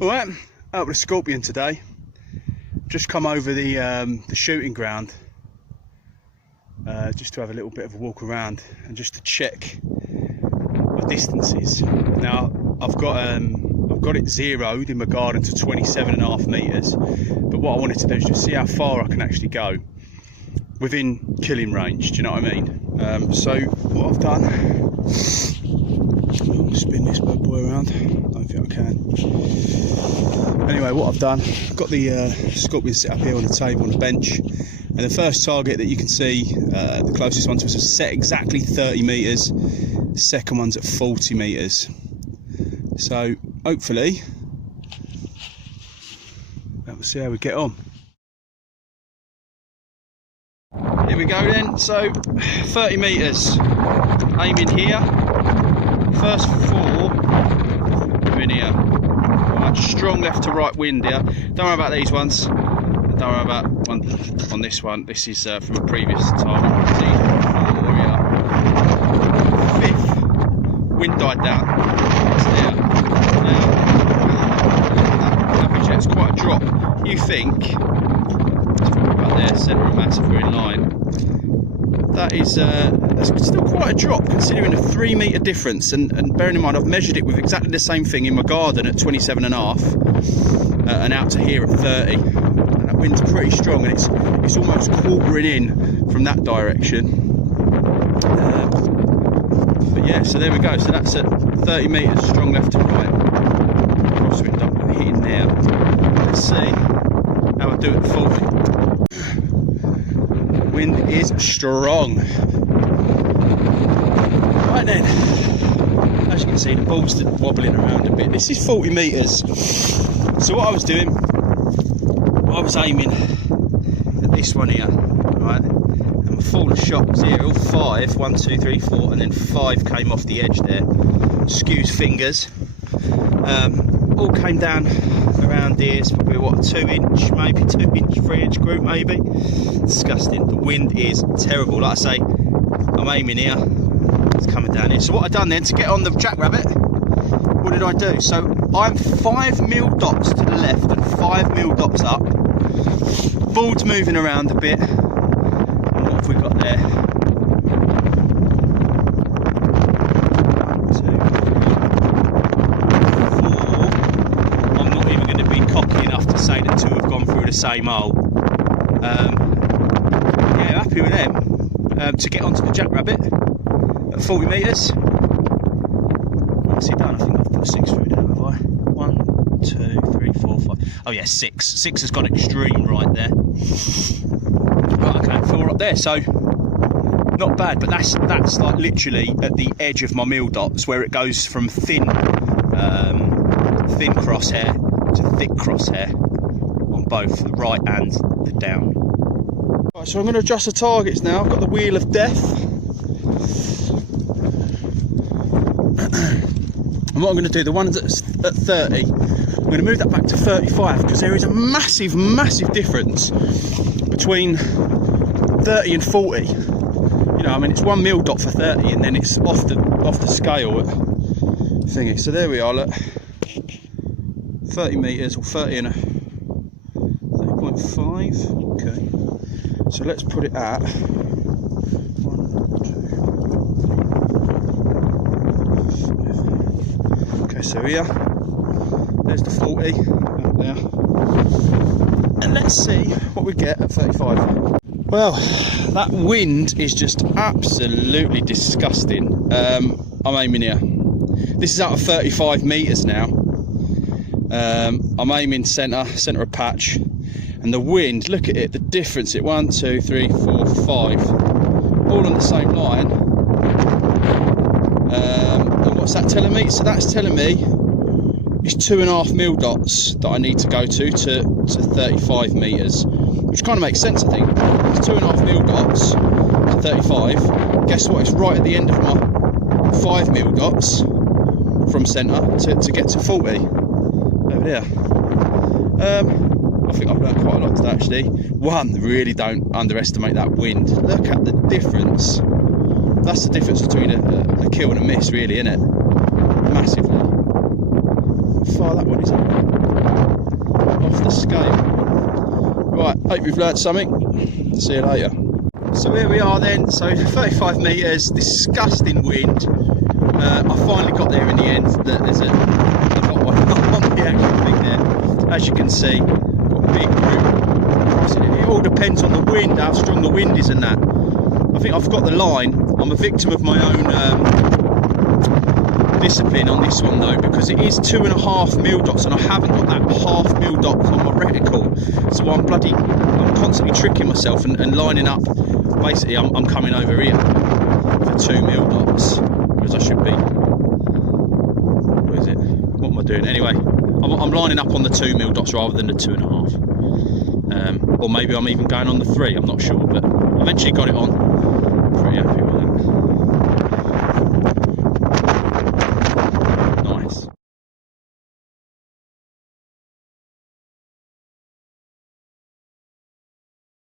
Alright, out with a Scorpion today. Just come over the shooting ground just to have a little bit of a walk around and just to check my distances. Now I've got it zeroed in my garden to 27.5 metres, but what I wanted to do is just see how far I can actually go within killing range, do you know what I mean? So what I've done, I'll spin this bad boy around, I don't think I can. Anyway, what I've done, I've got the Scorpion set up here on the table on the bench, and the first target that you can see, the closest one to us, is set exactly 30 metres, the second one's at 40 metres. So hopefully, we'll see how we get on. Here we go then, so 30 metres, aiming here, first 4, we're in here. Right, strong left to right wind here, don't worry about these ones, don't worry about one on this one, this is from a previous time. Fifth, wind died down, it's there. Now, it's quite a drop, you think, about there, centre of mass if we're in line. That is that's still quite a drop considering a 3 metre difference, and bearing in mind I've measured it with exactly the same thing in my garden at 27.5 and out to here at 30, and that wind's pretty strong, and it's almost quartering in from that direction. But yeah, so there we go, so that's at 30 metres, strong left to right, crosswind up hitting there. Let's see how I do at 40. Wind is strong. Right then, as you can see, the ball's wobbling around a bit. This is 40 metres. So what I was doing, I was aiming at this one here, right? And my full shots here, all 5, 1, 2, 3, 4, and then 5 came off the edge there. Excuse fingers. All came down around here. It's probably what, 2 inch, maybe 2 inch, 3 inch group maybe. Disgusting. The wind is terrible. Like I say, I'm aiming here, it's coming down here. So what I've done then to get on the jackrabbit, what did I do? So I'm 5mm dots to the left and 5mm dots up. Board's moving around a bit. And what have we got there? 1, 2, 3, 4. I'm not even going to be cocky enough to say that 2 have gone through the same hole. Yeah, happy with them. To get onto the jackrabbit at 40 metres. What's he done? I think I've put 6 through there, have I? 1, 2, 3, 4, 5. Oh yeah, 6. 6 has gone extreme right there. Right, okay, 4 up there. So not bad, but that's like literally at the edge of my meal dots, where it goes from thin crosshair to thick crosshair on both the right and the down. Right, so I'm going to adjust the targets now. I've got the wheel of death. And what I'm going to do, the one that's at 30, I'm going to move that back to 35, because there is a massive, massive difference between 30 and 40. You know, I mean, it's 1mm dot for 30, and then it's off the scale thingy. So there we are, look. 30 metres, or 30 and a 30.5. Okay. So let's put it at 1, 2, 5. Okay, so here, there's the 40 out there, and let's see what we get at 35. Well, that wind is just absolutely disgusting. I'm aiming here. This is out of 35 metres now. I'm aiming centre of patch. And the wind, look at it, the difference, 1, 2, 3, 4, 5, all on the same line. And what's that telling me? So that's telling me it's 2.5mm dots that I need to go to 35 metres, which kind of makes sense, I think. It's 2.5mm dots to 35. Guess what? It's right at the end of my 5mm dots from centre to get to 40 over there. I think I've learned quite a lot today actually. One, really don't underestimate that wind. Look at the difference. That's the difference between a kill and a miss, really, isn't it? Massively. How far that one is up. game. Right, hope you've learnt something. See you later. So here we are then, so 35 metres, disgusting wind. I finally got there in the end. There's I got one on the actual thing there. As you can see, got a big group. It all depends on the wind, how strong the wind is and that. I think I've got the line. I'm a victim of my own discipline on this one though, because it is 2.5 mil dots and I haven't got that half mil dots on my reticle. So I'm constantly tricking myself and lining up. Basically, I'm coming over here for 2 mil dots, whereas I should be. What is it? What am I doing? Anyway, I'm lining up on the 2 mil dots rather than the 2.5. Or maybe I'm even going on the 3. I'm not sure, but I eventually got it on. Pretty happy with that.